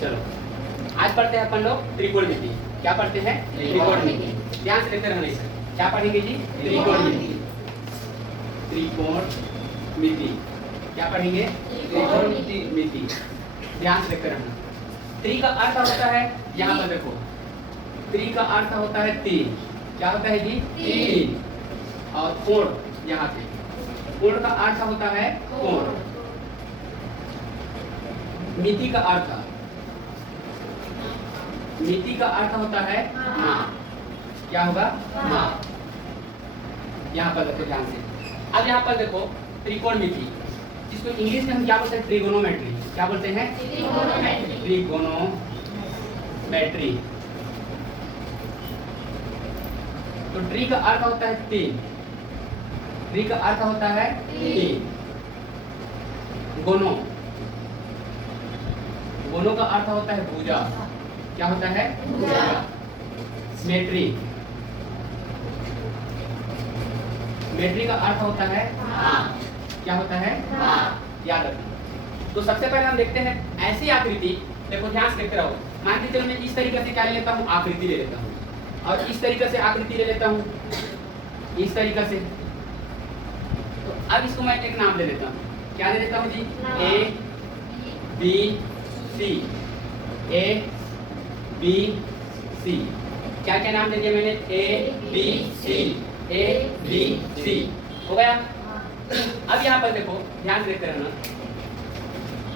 चलो आज पढ़ते हैं अपन लोग त्रिकोणमिति। क्या पढ़ते हैं? त्रिकोणमिति। ध्यान से देखते रहना इसे। क्या पढ़ेंगे जी? त्रिकोणमिति। त्रिकोणमिति क्या पढ़ेंगे? त्रिकोणमिति। ध्यान से देखते रहना। त्रि का अर्थ होता है, यहाँ पर देखो, त्रि का अर्थ होता है तीन। क्या होता है जी? तीन। और कोण, यहाँ पे कोण का अर्थ होता है कोण। मिति का अर्थ, मिति का अर्थ होता है माप। क्या होगा? माप। यहाँ पर देखो ध्यान से। अब यहाँ पर देखो त्रिकोणमिति, जिसको इंग्लिश में हम क्या बोलते हैं? ट्रिगोनोमेट्री। क्या बोलते हैं? ट्रिगोनोमेट्री। तो ट्री का अर्थ होता है तीन। ट्री का अर्थ होता है तीन। गोनो, गोनो का अर्थ होता है भुजा। क्या होता है? भुजा। मेट्री, मेट्री का अर्थ होता है माप। क्या होता है? माप। याद रखना। तो सबसे पहले हम देखते हैं ऐसी आकृति। देखो ध्यान से देखते रहो। मान के चलो मैं इस तरीके से क्या ले लेता हूँ? आकृति ले लेता हूँ, और इस तरीके से आकृति ले लेता हूँ, इस तरीके से। तो अब इसको मैं एक नाम दे देता हूँ। क्या दे देता हूँ जी? A B C. A B C. क्या क्या नाम दे दिया मैंने? A B C. A B C हो गया। अब यहाँ पर देखो ध्यान से देखते रहना।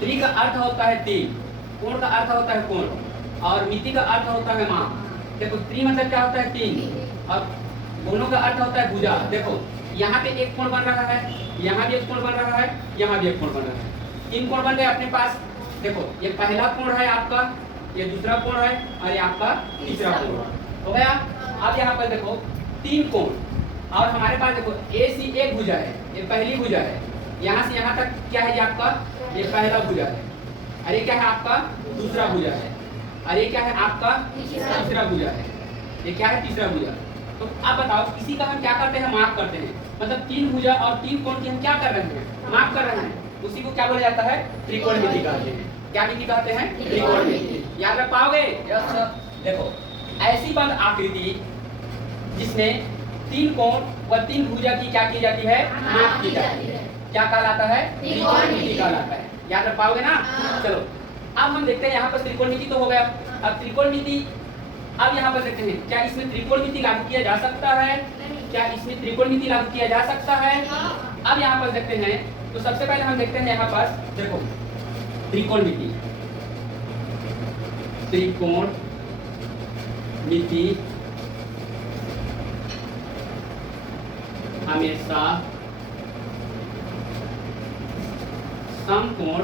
त्रि का अर्थ होता है तीन, कोण का अर्थ होता है कोण, और मिति का अर्थ होता है माप। देखो त्रि मतलब क्या होता है? तीन, और गोनों का अर्थ होता है भुजा। देखो यहाँ पे एक कोण बन रहा है, यहाँ भी एक कोण बन रहा है, यहाँ भी एक कोण बन रहा है। तीन कोण बन गए अपने पास। देखो ये पहला कोण है आपका, ये दूसरा कोण है, और ये आपका तीसरा कोण हो गया। अब यहाँ पर देखो तीन कोण, और हमारे पास देखो ए सी एक भुजा है, ये पहली भुजा है। यहाँ से यहाँ तक क्या है? ये आपका ये पहला भुजा है, और ये क्या है? आपका दूसरा भुजा है, और ये क्या है? आपका तीसरा भुजा है। ये क्या है? तीसरा भुजा। तो अब बताओ इसी का हम क्या करते हैं? माप करते हैं। मतलब तीन भुजा और तीन कोण की हम क्या कर रहे हैं? माप कर रहे हैं। उसी को क्या बोला जाता है? त्रिकोणमिति कहते हैं। क्या मिति कहते हैं? त्रिकोणमिति। याद रख पाओगे? देखो ऐसी बंद आकृति जिसमें तीन कोण व तीन भुजा की क्या की जाती है? माप की जाती है। क्या कहलाता है? त्रिकोणमिति कहलाता है। याद रख पाओगे ना? चलो अब हम देखते हैं यहाँ पर त्रिकोणमिति तो हो गया। अब त्रिकोणमिति, अब यहाँ पर देखते हैं क्या इसमें त्रिकोणमिति लागू किया जा सकता है? क्या इसमें त्रिकोणमिति लागू किया जा सकता है? अब यहाँ पर देखते हैं। तो सबसे पहले हम देखते हैं यहाँ पर देखो त्रिकोणमिति। त्रिकोणमिति हमेशा समकोण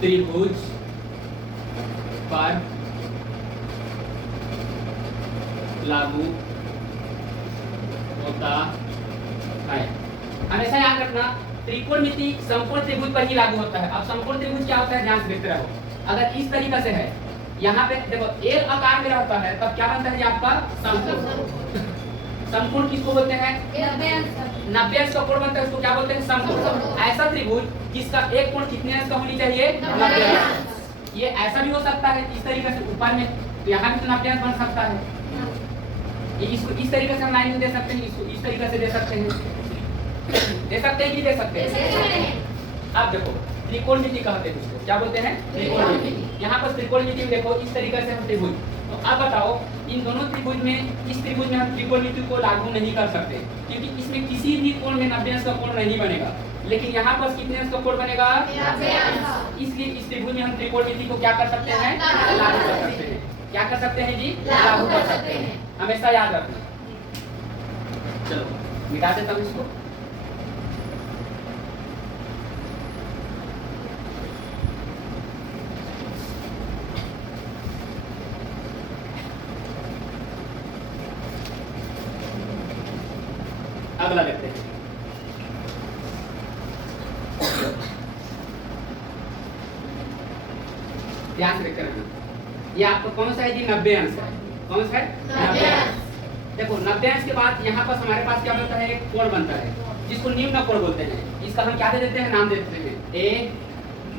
त्रिभुज पर लागू होता है। हमेशा याद रखना त्रिकोणमिति समकोण त्रिभुज पर ही लागू होता है। अब समकोण त्रिभुज क्या होता है? ध्यान से देखते रहो। अगर इस तरीके से है, यहाँ पे देखो एक आकार में रहता है, तब क्या बनता है? ये आपका समकोण। समकोण किसको बोलते हैं? 90 अंश का कोण बनता है, उसको क्या बोलते हैं? समकोण। ऐसा त्रिभुज जिसका एक कोण कितने अंश का होनी चाहिए? 90 अंश। ये ऐसा भी हो सकता है इस तरीके से ऊपर में, तो यहाँ भी तो 90 अंश बन सकता है। ये इसको इस तरीके से हम लाइन दे सकते हैं, इसको इस तरीके से दे सकते हैं। दे सकते हैं कि दे सकते हैं? अब देखो त्रिकोणमिति कहते हैं उसको। क्या बोलते हैं? त्रिकोणमिति। यहाँ पर त्रिकोणमिति में देखो इस तरीके से हम त्रिभुज। तो अब बताओ इन दोनों त्रिभुज में, इस त्रिभुज में हम त्रिकोणमिति को लागू नहीं कर सकते, क्योंकि इसमें किसी भी कोण में 90 अंश का कोण नहीं बनेगा। लेकिन यहाँ पर कितने अंश का कोण बनेगा? 90 अंश। इसलिए इस त्रिभुज में हम त्रिकोणमिति को क्या कर सकते हैं? लागू कर सकते हैं। क्या कर सकते हैं जी? लागू कर सकते हैं। हमेशा याद रखना। चलो मिटा देता हूँ इसको। अगला देखते हैं। ध्यान से देखते रहना। ये आपको कौन सा है जी? 90 अंश है। कौन सा है? 90 अंश। देखो 90 अंश के बाद यहाँ पर हमारे पास क्या बनता है? एक कोण बनता है, जिसको निम्न कोण बोलते हैं। इसका हम क्या दे देते हैं? नाम दे देते हैं ए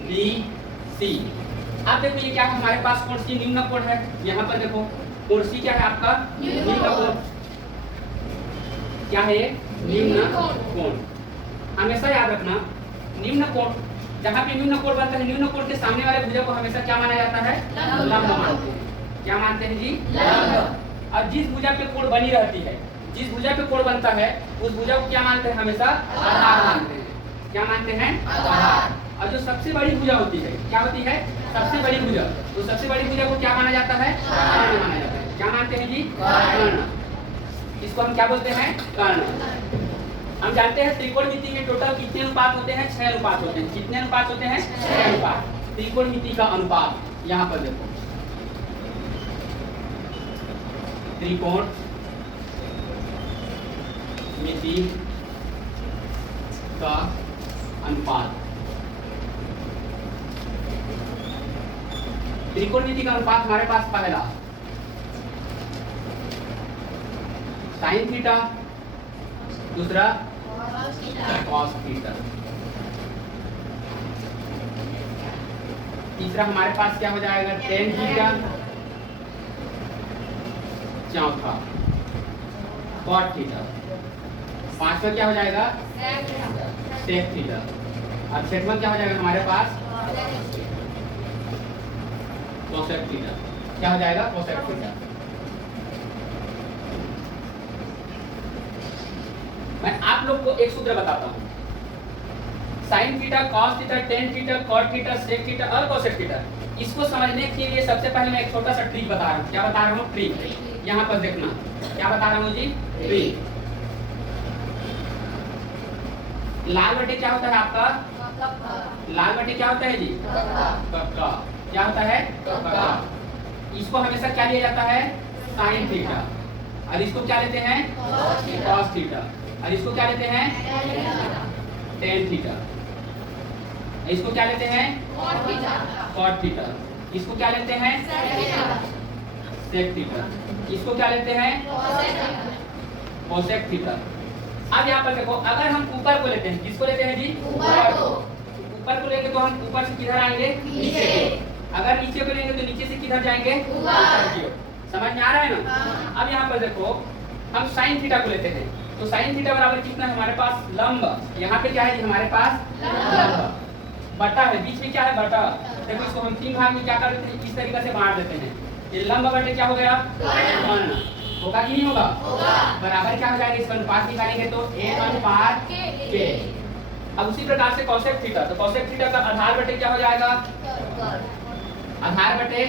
बी सी। अब देखो ये क्या है, हमारे पास कोण सी निम्न कोण है। यहाँ पर देखो कोण सी क्या है आपका, निम्न कोण। क्या है, निम्न कोण। हमेशा याद रखना निम्न कोण, जहाँ पे निम्न कोण बनता है, निम्न कोण के सामने वाले भुजा को हमेशा क्या माना जाता है, लंब मानते हैं। क्या मानते हैं जी, लंब। और जिस भुजा पे कोण बनी रहती है, जिस भुजा पे कोण बनता है, उस भुजा को क्या मानते हैं, हमेशा आधार मानते हैं। क्या मानते हैं, आधार। और जो सबसे बड़ी भुजा होती है, क्या होती है, सबसे बड़ी भुजा, तो सबसे बड़ी भुजा को क्या माना जाता है, कर्ण माना जाता है। क्या मानते हैं जी, कर्ण। इसको हम क्या बोलते हैं, कर्ण। हम जानते हैं त्रिकोणमिति में टोटल कितने अनुपात होते हैं, 6 अनुपात होते हैं। कितने अनुपात होते हैं, 6 अनुपात। त्रिकोणमिति का अनुपात यहाँ पर देखो, त्रिकोणमिति का अनुपात। त्रिकोणमिति का अनुपात हमारे पास पहला साइन थीटा, दूसरा कॉस थीटा, तीसरा हमारे पास क्या हो जाएगा, टेन थीटा, चौथा कॉट थीटा, पांचवा क्या हो जाएगा, सेक थीटा, और छठवां क्या हो जाएगा हमारे पास, कोसेक थीटा। क्या हो जाएगा, कोसेक थीटा। मैं आप लोग को एक सूत्र बताता हूँ। Sine theta, cos theta, tan theta, cot theta, sec theta और कोसेक थीटा, इसको समझने के लिए सबसे पहले मैं एक छोटा सा ट्रिक बता रहा हूँ। क्या बता रहा हूँ, ट्रिक। यहाँ पर देखना, क्या बता रहा हूँ जी, ट्रिक। लाल बटे क्या होता है आपका, लाल बटे क्या होता है जी, कक्का। क्या होता है, कक्का। इसको हमेशा क्या लिया जाता है, साइन थीटा, और इसको क्या लेते हैं, कॉस थीटा, और इसको क्या लेते हैं, टेन थीटा, इसको क्या लेते हैं, कॉट थीटा, इसको क्या लेते हैं, सेक थीटा, इसको क्या लेते हैं, कोसेक थीटा। अब यहाँ पर देखो, अगर हम ऊपर को लेते हैं, किसको लेते हैं जी, ऊपर को। ऊपर को लेंगे तो हम ऊपर से किधर आएंगे, नीचे। अगर नीचे को लेंगे तो नीचे से किधर जाएंगे, ऊपर। समझ में आ रहा है ना। अब यहाँ पर देखो, हम साइन थीटा को लेते हैं, तो साइन थीटा बराबर कितना है हमारे पास, लंब। यहाँ पे क्या है हमारे पास, लंब। बटा है, बीच में क्या है, बटा। देखो इसको हम 3 भाग में क्या कर देते हैं, इस तरीके से बांट देते हैं। ये लंब बटे क्या हो गया, कर्ण। होगा कि नहीं होगा, बराबर क्या हो जाएगा, इसका अनुपात निकालेंगे तो a अनुपात k। अब उसी प्रकार से कोसेक थीटा, तो कोसेक थीटा का आधार बटे क्या हो जाएगा, आधार बटे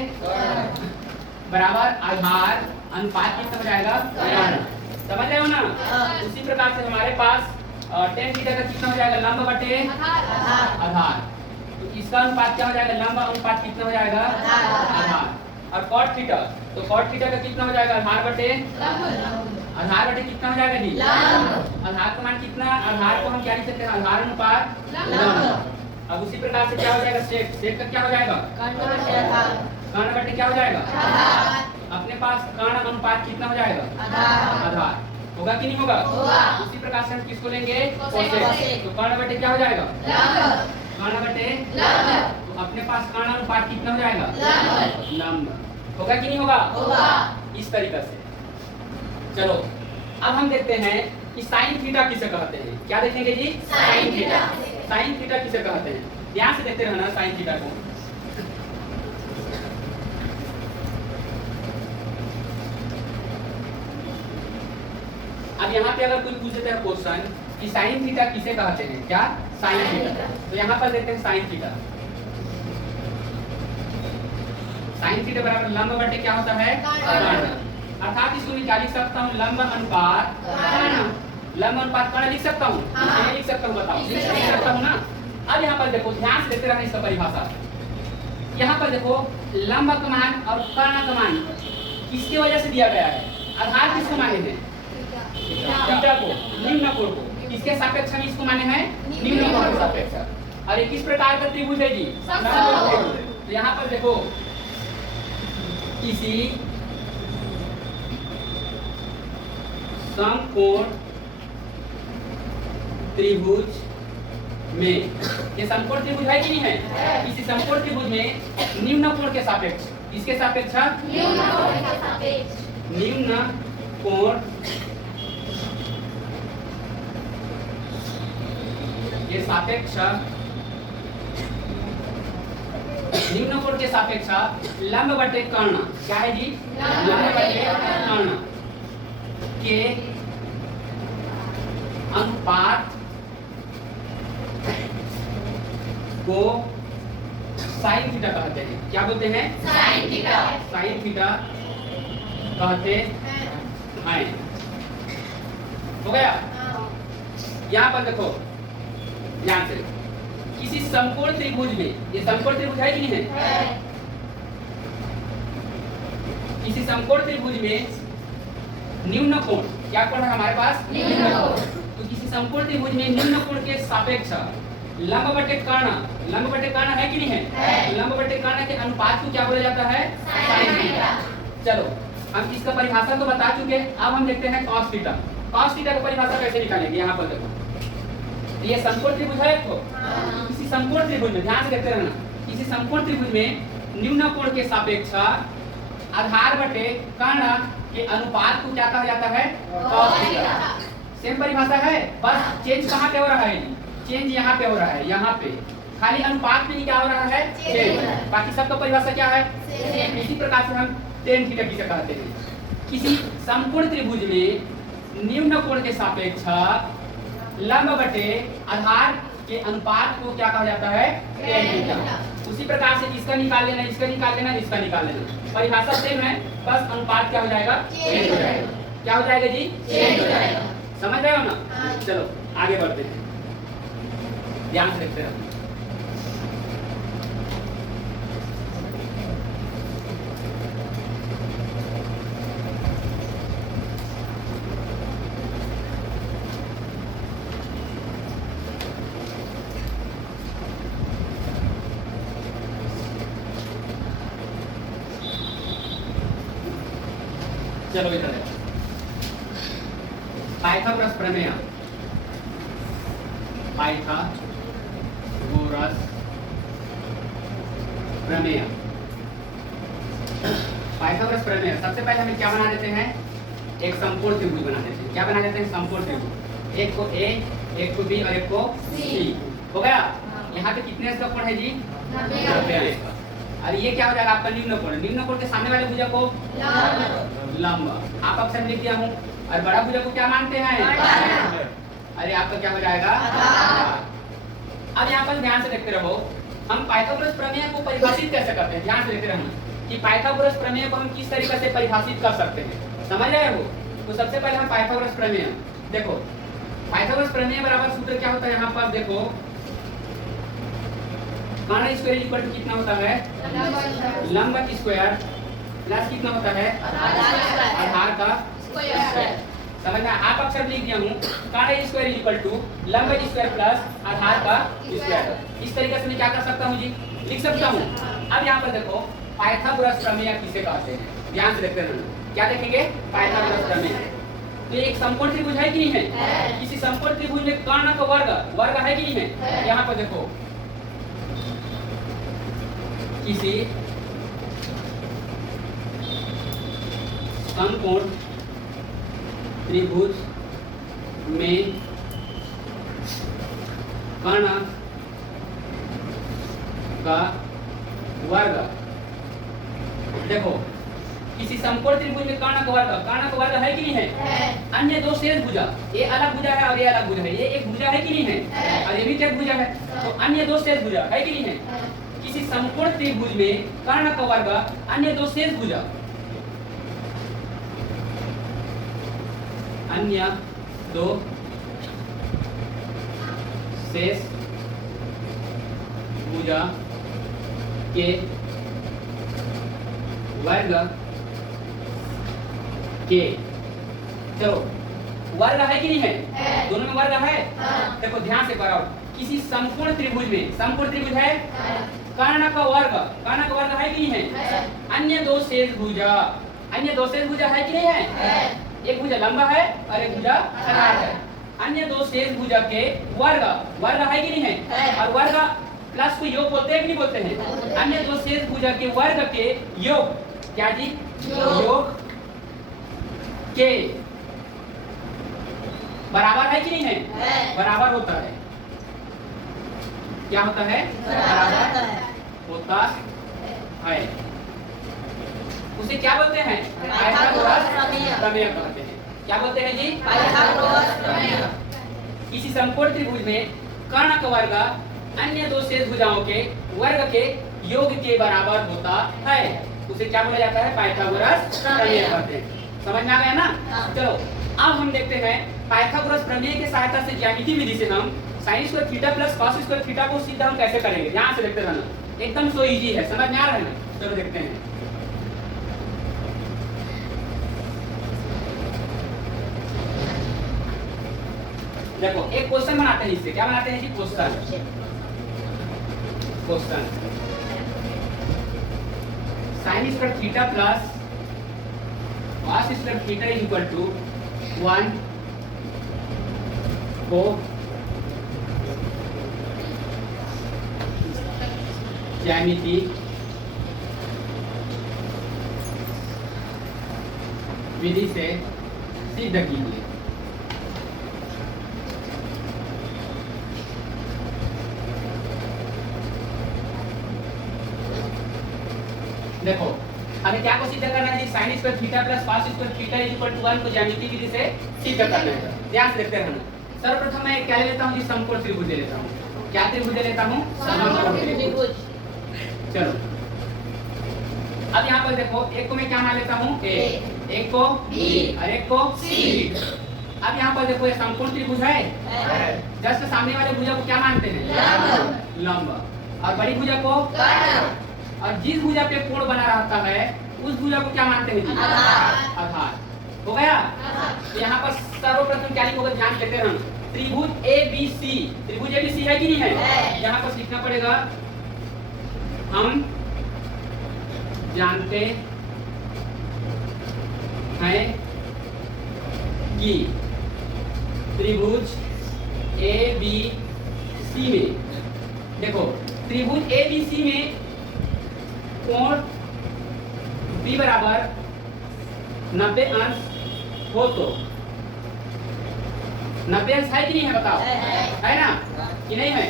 बराबर आधार अनुपात कितना हो जाएगा, कर्ण। समझ रहे हो ना। उसी प्रकार से हमारे पास टेन थीटा का कितना हो जाएगा, लंब बटे आधार। तो इसका अनुपात क्या हो जाएगा, लंब अनुपात कितना हो जाएगा, आधार। और कॉट थीटा, तो कॉट थीटा का कितना हो जाएगा, आधार बटे आधार बटे कितना हो जाएगा जी, आधार का मान कितना, आधार को हम क्या लिख सकते हैं, आधार अनुपात लंब। अब उसी प्रकार से क्या हो जाएगा, सेक, सेक का क्या हो जाएगा, कर्ण बटे क्या हो जाएगा, अपने पास कर्ण अनुपात कितना हो जाएगा, आधार। होगा कि नहीं होगा, उसी प्रकार से हम किसको लेंगे, कोसेक। तो कर्ण बटे क्या हो जाएगा, कर्ण बटे तो अपने पास कर्ण अनुपात कितना हो जाएगा, लंब। होगा कि नहीं होगा, इस तरीके से। चलो अब हम देखते हैं कि साइन थीटा किसे कहते हैं। क्या देखेंगे जी, साइन थीटा। साइन थीटा किसे कहते हैं, ध्यान से देखते रहना साइन थीटा को। अब यहाँ पे अगर कोई पूछे तो क्वेश्चन कि साइन थीटा किसे कहते हैं, क्या, साइन थीटा। तो यहाँ पर देखते हैं साइन थीटा। साइन थीटा बराबर लंब बटे क्या होता है, कर्ण। अर्थात इसको मैं क्या लिख सकता हूँ, लंब अनुपात कर्ण। लंब अनुपात कर्ण लिख सकता हूँ, लिख सकता हूँ, बताओ लिख सकता हूँ ना। अब यहाँ पर देखो, ध्यान से देखते रहना इसका परिभाषा। यहाँ पर देखो, लंब का मान और कर्ण का मान किसकी वजह से दिया गया है, आधार किसको माने हैं, थीटा को, निम्न कोण को। किसके सापेक्ष में इसको माने हैं, निम्न कोण के सापेक्ष। और ये किस प्रकार का त्रिभुज है जी, तो यहाँ पर देखो, किसी समकोण त्रिभुज में, ये समकोण त्रिभुज है कि नहीं है? इसी समकोण त्रिभुज में निम्न कोण के सापेक्ष, इसके सापेक्ष निम्न कोण के सापेक्ष, निम्न कोण के सापेक्ष लंब बटे कर्ण, क्या है जी? लंब बटे कर्ण के अनुपात को साइन थीटा कहते हैं। क्या बोलते हैं? Sine theta. साइन थीटा कहते हैं। हो गया? यहाँ पर देखो ध्यान से, किसी समकोण त्रिभुज में, ये समकोण त्रिभुज है कि नहीं है? किसी समकोण त्रिभुज में निम्न कोण, क्या कोण है हमारे पास? निम्न कोण। तो किसी समकोण त्रिभुज में निम्न कोण के सापेक्ष लंब बटे कर्ण, लंब बटे कर्ण है कि नहीं है? लंब बटे कर्ण के अनुपात को क्या बोला जाता है? Sine theta. चलो हम इसका परिभाषा तो बता चुके, अब हम देखते हैं cos थीटा। cos थीटा की परिभाषा कैसे निकालेंगे? यहाँ पर देखो, ये समकोण त्रिभुज है तो किसी समकोण त्रिभुज में, ध्यान से देखते रहना, किसी समकोण त्रिभुज में निम्न कोण के सापेक्ष आधार बटे कर्ण के अनुपात को क्या कहा जाता है? cos theta. सेम परिभाषा है, बस चेंज कहाँ पे हो रहा है? चेंज यहाँ पे हो रहा है, यहाँ पे खाली अनुपात में क्या हो रहा है? चेंज। बाकी सबका परिभाषा क्या है? इसी प्रकार से हम tan थीटा किसे कहते हैं? किसी समकोण त्रिभुज में निम्न कोण के सापेक्ष लंब बटे आधार के अनुपात को क्या कहा जाता है? tan theta. उसी प्रकार से इसका निकाल लेना, इसका निकाल लेना, इसका निकाल लेना, परिभाषा सेम है, बस अनुपात क्या हो जाएगा? चेंज हो जाएगा। क्या हो जाएगा जी? चेंज हो जाएगा। समझ रहे हो ना? चलो आगे बढ़ते हैं, ध्यान से देखते हैं। चलो इधर देखो, पाइथागोरस प्रमेय, पाइथागोरस प्रमेय, पाइथागोरस प्रमेय। सबसे पहले हमें क्या बना देते हैं? एक समकोण त्रिभुज बना देते हैं। क्या बना देते हैं? समकोण त्रिभुज। एक को ए, एक को बी और एक को सी। हो गया? यहाँ पे कितने का कोण है जी? 90 का। और ये क्या हो जाएगा आपका? निम्न कोण। निम्न कोण के सामने वाले भुजा को लंब, आप अक्सर लिख दिया हूँ। और बड़ा भुजा को क्या मानते हैं? अरे आपका क्या हो जाएगा? अब यहाँ पर ध्यान से देखते रहो, हम पाइथागोरस प्रमेय को परिभाषित कैसे करते हैं? ध्यान से देखते रहना कि पाइथागोरस प्रमेय को हम किस तरीके से परिभाषित कर सकते हैं। समझ रहे हो? तो सबसे पहले हम पाइथागोरस प्रमेय देखो, पाइथागोरस प्रमेय बराबर सूत्र क्या होता है? यहाँ पर देखो, कर्ण स्क्वायर इक्वल टू कितना होता है? लंब स्क्वायर प्लस कितना होता है? आधार का स्क्वायर। समझ में? आप अक्सर लिख दिया हूँ, कर्ण स्क्वायर इक्वल टू लंब स्क्वायर प्लस आधार का स्क्वायर। इस तरीके से मैं क्या कर सकता हूँ जी? लिख सकता हूँ। अब यहाँ पर देखो, पाइथागोरस प्रमेय किसे कहते हैं? ध्यान से देखते रहना, क्या देखेंगे? पाइथागोरस प्रमेय। तो एक समकोण त्रिभुज है कि नहीं है? किसी समकोण त्रिभुज में कर्ण का वर्ग है कि नहीं है? यहाँ पर देखो, किसी समकोण त्रिभुज में कर्ण का वर्ग, देखो किसी समकोण त्रिभुज में कर्ण का वर्ग है कि नहीं है? अन्य दो शेष भुजा, ये अलग भुजा है और ये अलग भुजा है, ये एक भुजा है कि नहीं है? और ये भी एक भुजा है, तो अन्य दो शेष भुजा है कि नहीं है? किसी समकोण त्रिभुज में कर्ण का वर्ग अन्य दो शेष भुजा, अन्य दो शेष भुजा के वर्ग के, चलो वर्ग है कि नहीं है? दोनों में वर्ग है। देखो ध्यान से कराओ, किसी समकोण त्रिभुज में, समकोण त्रिभुज है, कर्ण का वर्ग है कि नहीं है? अन्य दो शेष भुजा, अन्य दो शेष भुजा है कि नहीं है? एक भुजा लंबा है और एक भुजा आधार है। अन्य दो शेष भुजा के वर्ग, वर्ग है कि नहीं है, और वर्ग प्लस को योग बोलते हैं कि नहीं बोलते हैं, अन्य दो शेष भुजा के वर्ग के योग, क्या जी, योग के बराबर है कि नहीं है, बराबर होता है। क्या होता है, बराबर होता है। उसे क्या बोलते हैं, पाइथागोरस प्रमेय कहते हैं। क्या बोलते हैं जी, पाइथागोरस प्रमेय। किसी समकोण त्रिभुज में कर्ण का वर्ग अन्य दो शेष भुजाओं के वर्ग के योग के बराबर होता है, उसे क्या बोला जाता है, पाइथागोरस प्रमेय कहते हैं। समझ में आ गया ना। चलो अब हम देखते हैं पाइथागोरस प्रमेय की सहायता से ज्यामिति विधि से हम sin square theta plus cos square theta को सीधा हम कैसे करेंगे। ध्यान से देखते रहना, एकदम सो इजी है, समझ में आ रहा है ना। चलो देखते हैं। देखो एक क्वेश्चन बनाते हैं, इससे क्या बनाते हैं जी, question. sin square theta plus cos square theta is equal to 1 को ज्यामिति विधि से सिद्ध कीजिए। देखो हमें क्या को सिद्ध करना है, sin square theta plus cos square theta is equal to 1 को ज्यामिति विधि से सिद्ध करना है। ध्यान से देखते रहना। सर्वप्रथम मैं क्या ले लेता हूँ जी, समकोण त्रिभुज ले लेता हूँ। क्या त्रिभुज ले लेता हूँ, समकोण त्रिभुज। चलो अब यहाँ पर देखो, एक को मैं क्या मान लेता हूँ, ए, एक को बी और एक को सी। अब यहाँ पर देखो ये समकोण त्रिभुज है, जस्ट सामने वाले भुजा को क्या मानते हैं, लंब, और बड़ी भुजा को कर्ण, और जिस भुजा पे कोण बना रहता है उस भुजा को क्या मानते हैं, आधार। हो गया। तो यहाँ पर सर्वप्रथम क्या लिखोगे, ध्यान देते रहना, त्रिभुज ए बी सी, त्रिभुज ए बी सी है कि नहीं है, यहाँ पर लिखना पड़ेगा, हम जानते हैं कि त्रिभुज ए बी सी में, देखो त्रिभुज ए बी सी में कोण बी बराबर 90 अंश हो तो 90 अंश है कि नहीं है, बताओ, है ना कि नहीं है।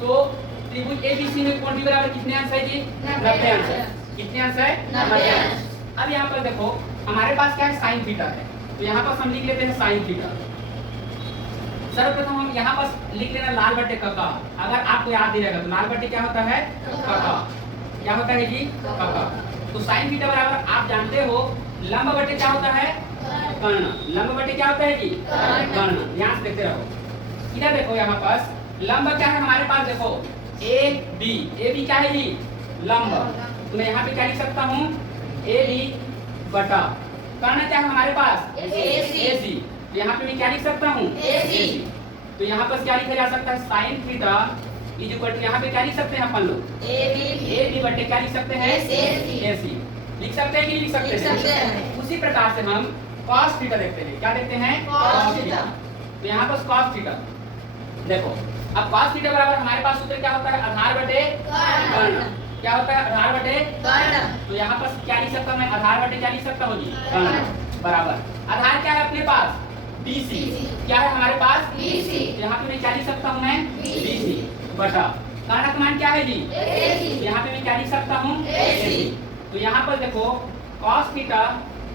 तो त्रिभुज एबीसी में कोण बी बराबर कितने अंश है जी, 90 अंश है। कितने अंश है, 90 अंश। अब यहाँ पर देखो हमारे पास क्या है, साइन थीटा है, तो यहाँ पर हम लिख लेते हैं साइन थीटा। सर्वप्रथम हम यहाँ पर लिख लेना लाल बटे कका। अगर आपको याद नहीं रहेगा तो लाल बटे क्या होता है, कका। क्या होता है जी, कका। तो साइन थीटा बराबर आप जानते हो लंब बटे क्या होता है, कर्ण। लंब बटे क्या होता है जी, कर्ण। ध्यान से देखते रहो। इधर देखो यहाँ पास लंब क्या है हमारे पास, देखो ए बी क्या है जी, लंब। तो मैं यहाँ पे क्या लिख सकता हूँ, ए बी बटा कर्ण क्या है हमारे पास, ए सी। तो यहाँ पे मैं क्या लिख सकता हूँ, ए सी। तो यहाँ पर क्या लिखा जा सकता है, sine theta is equal to, यहाँ पे क्या लिख सकते हैं अपन लोग, ए बी बटे क्या लिख सकते हैं, ए सी। लिख सकते हैं कि लिख सकते हैं। उसी प्रकार से हम cos थीटा देखते हैं। क्या देखते हैं, cos थीटा। तो यहाँ पर cos थीटा देखो, अब cos थीटा बराबर हमारे पास सूत्र क्या होता है, आधार बटे कर्ण। क्या होता है, आधार बटे कर्ण। तो यहाँ पर क्या लिख सकता हूँ मैं, आधार बटे क्या लिख सकता हूँ जी, कर्ण बराबर आधार क्या है अपने पास, BC। क्या है हमारे पास, BC। यहाँ पे मैं क्या लिख सकता हूँ मैं, BC बटा कर्ण का मान क्या है जी, AC। यहाँ पे मैं क्या लिख सकता हूँ, AC। तो यहाँ पर देखो cos theta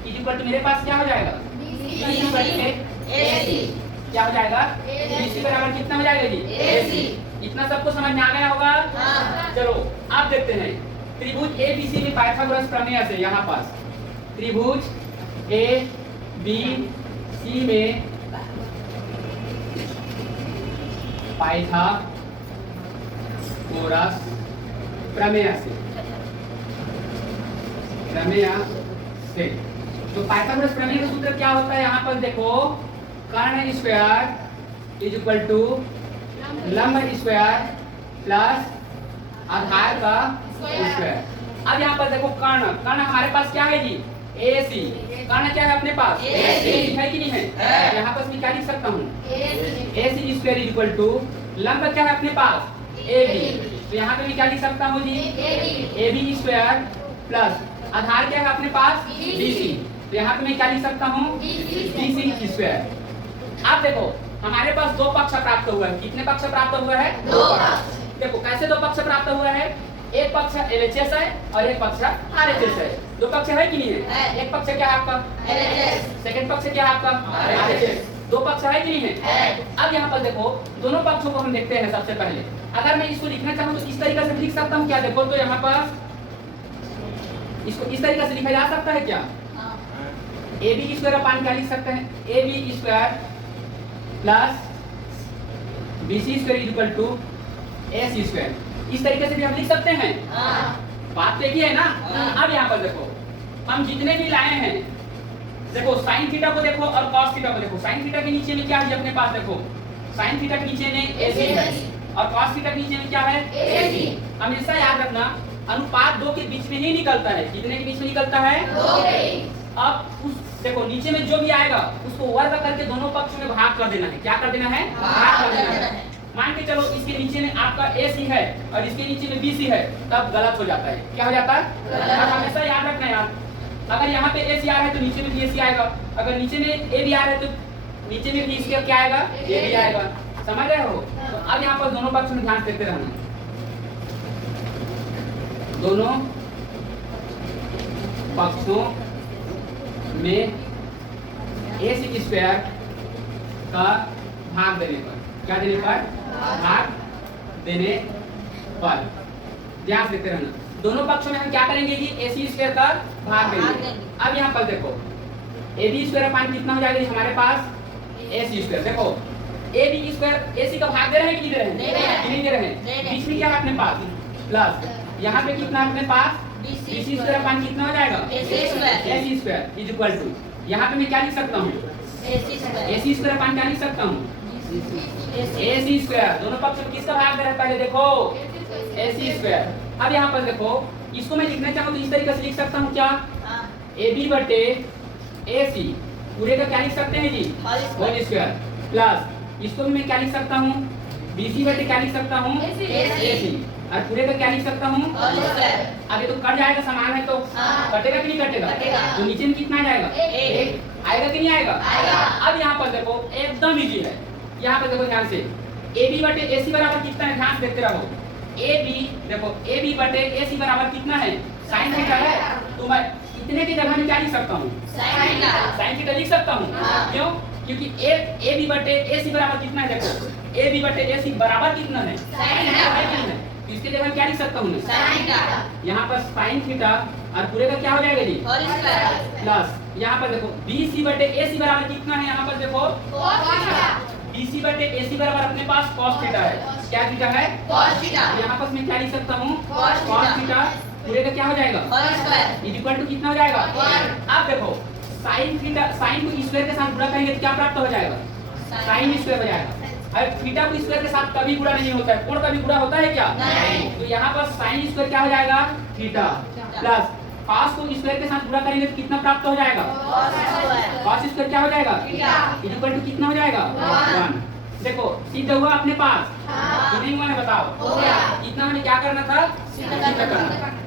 is equal to मेरे पास क्या हो जाएगा, BC बटे AC। क्या हो जाएगा, BC बराबर कितना हो जाएगा जी, AC। इतना सबको समझ में आ गया होगा। चलो आप देखते हैं त्रिभुज ABC में पाइथागोरस प्रमेय से, यहाँ पास त्रिभुज ABC में पाइथागोरस प्रमेय से तो पाइथागोरस प्रमेय का सूत्र क्या होता है, यहाँ पर देखो कर्ण स्क्वायर इज इक्वल टू लंब स्क्वायर प्लस आधार का स्क्वायर। अब यहाँ पर देखो कर्ण हमारे पास क्या है जी, AC करना क्या है अपने पास AC है कि नहीं है? यहाँ पर मैं क्या लिख सकता हूँ AC स्क्वायर इक्वल टू लंब क्या है अपने पास AB, तो यहाँ पे मैं क्या लिख सकता हूँ जी AB स्क्वायर प्लस आधार क्या है अपने पास BC, तो यहाँ पे मैं क्या लिख सकता हूँ BC स्क्वायर। आप देखो हमारे पास दो पक्ष प्राप्त हुआ है। कितने पक्ष प्राप्त हुआ है? दो पक्ष। देखो कैसे दो पक्ष प्राप्त हुआ है? एक पक्ष LHS है और एक पक्ष RHS है। दो पक्ष है कि नहीं है? एक पक्ष क्या है आपका LHS, सेकंड पक्ष क्या है आपका RHS। दो पक्ष है कि नहीं है? अब यहाँ पर देखो दोनों पक्षों को हम देखते हैं। सबसे पहले अगर मैं इसको लिखना चाहूँ तो इस तरीके से लिख सकता हूँ क्या? देखो तो यहाँ पर इसको इस तरीके से लिखा जा सकता है क्या? AB स्क्वायर अपान क्या लिख सकते हैं? AB square plus BC square equal to AC square. इस तरीके से भी हम लिख सकते हैं। बात देखिए है ना। अब यहाँ पर देखो हम जितने भी लाए हैं, देखो साइन थीटा को देखो और कॉस थीटा को देखो। साइन थीटा के नीचे में क्या है अपने पास? देखो साइन थीटा के नीचे में AC है और कॉस थीटा के नीचे में क्या है AC। हमेशा याद रखना अनुपात दो के बीच में ही निकलता है। कितने के बीच में निकलता है? दो के। अब उस देखो नीचे में जो भी आएगा उसको वर्ग करके दोनों पक्षों में भाग कर देना है। क्या कर देना है? भाग कर देना है। मान के चलो इसके नीचे में आपका AC है और इसके नीचे में BC है, तब गलत हो जाता है। क्या हो जाता है? और हमेशा याद रखना यार, अगर यहाँ पे AC आ रहा हैとनीचे में भी AC आएगा, अगर नीचे में AB आ रहा है तो नीचे में भी इसके क्या आएगा? AB आएगा। समझ रहे हो? तो अब यहाँ पर दोनों पक्षों में ध्यान देते रहना। दोनों पक्षों में AC स्क्वायर का भाग देने पर, क्या देने पर? भाग देने पर ध्यान से देते रहना। दोनों पक्षों में हम क्या करेंगे जी? AC स्क्वायर का भाग देंगे। अब यहाँ पर देखो AB स्क्वायर अपान कितना हो जाएगा हमारे पास? AC square. देखो AB स्क्वायर AC का भाग दे रहे हैं कि नहीं दे रहे हैं? नहीं दे रहे हैं। बीच में क्या है अपने पास? प्लस यहाँ पे कितना अपने पास? BC स्क्वायर अपान कितना हो जाएगा? AC square is equal to, यहाँ पे मैं क्या लिख सकता हूँ? AC स्क्वायर अपान क्या लिख सकता हूँ? AC square. दोनों पक्ष में किसका भाग दे रहा है? पहले देखो AC स्क्वायर। अब यहाँ पर देखो इसको मैं लिखना चाहूँ तो इस तरीके से लिख सकता हूँ क्या? AB बटे AC पूरे का क्या लिख सकते हैं जी? होल स्क्वायर प्लस इसको मैं क्या लिख सकता हूँ? BC बटे क्या लिख सकता हूँ? AC और पूरे का क्या लिख सकता हूँ? अब ये तो कट जाएगा, समान है तो कटेगा कि नहीं कटेगा? तो नीचे में कितना जाएगा? एक आएगा कि नहीं आएगा? अब यहाँ पर देखो एकदम इजी है। यहाँ पर देखो ध्यान से AB बटे AC बराबर कितना है? ध्यान से देखते रहो। AB देखो AB बटे AC बराबर कितना है? साइन थीटा है। तो मैं इतने की जगह में क्या लिख सकता हूँ? साइन थीटा लिख सकता हूँ। क्यों? क्योंकि AB बटे AC बराबर कितना है? देखो AB बटे AC बराबर कितना है? इसके जगह क्या लिख सकता हूँ? यहाँ पर साइन थीटा और पूरे का क्या हो जाएगा जी? प्लस यहाँ पर देखो BC बटे AC बराबर कितना है? यहाँ पर देखो BC बटे AC बराबर अपने पास cos थीटा है। क्या थीटा है? cos theta. यहाँ पर मैं क्या लिख सकता हूँ? cos थीटा पूरे का क्या हो जाएगा? इज इक्वल टू कितना हो जाएगा? अब देखो साइन थीटा, साइन को स्क्वायर के साथ गुणा करेंगे तो क्या प्राप्त हो जाएगा? साइन स्क्वायर हो जाएगा। अब थीटा को स्क्वायर के साथ कभी गुणा नहीं होता है। कोण कभी गुणा होता है क्या? नहीं। तो यहाँ पर साइन स्क्वायर क्या हो जाएगा? थीटा प्लस cos को स्क्वायर के साथ गुणा करेंगे तो कितना प्राप्त हो जाएगा? cos स्क्वायर क्या हो जाएगा? इज इक्वल टू कितना हो जाएगा? 1। देखो सिद्ध हुआ अपने पास कि नहीं हुआ है? बताओ। इतना हमें क्या करना था? सिद्ध करना।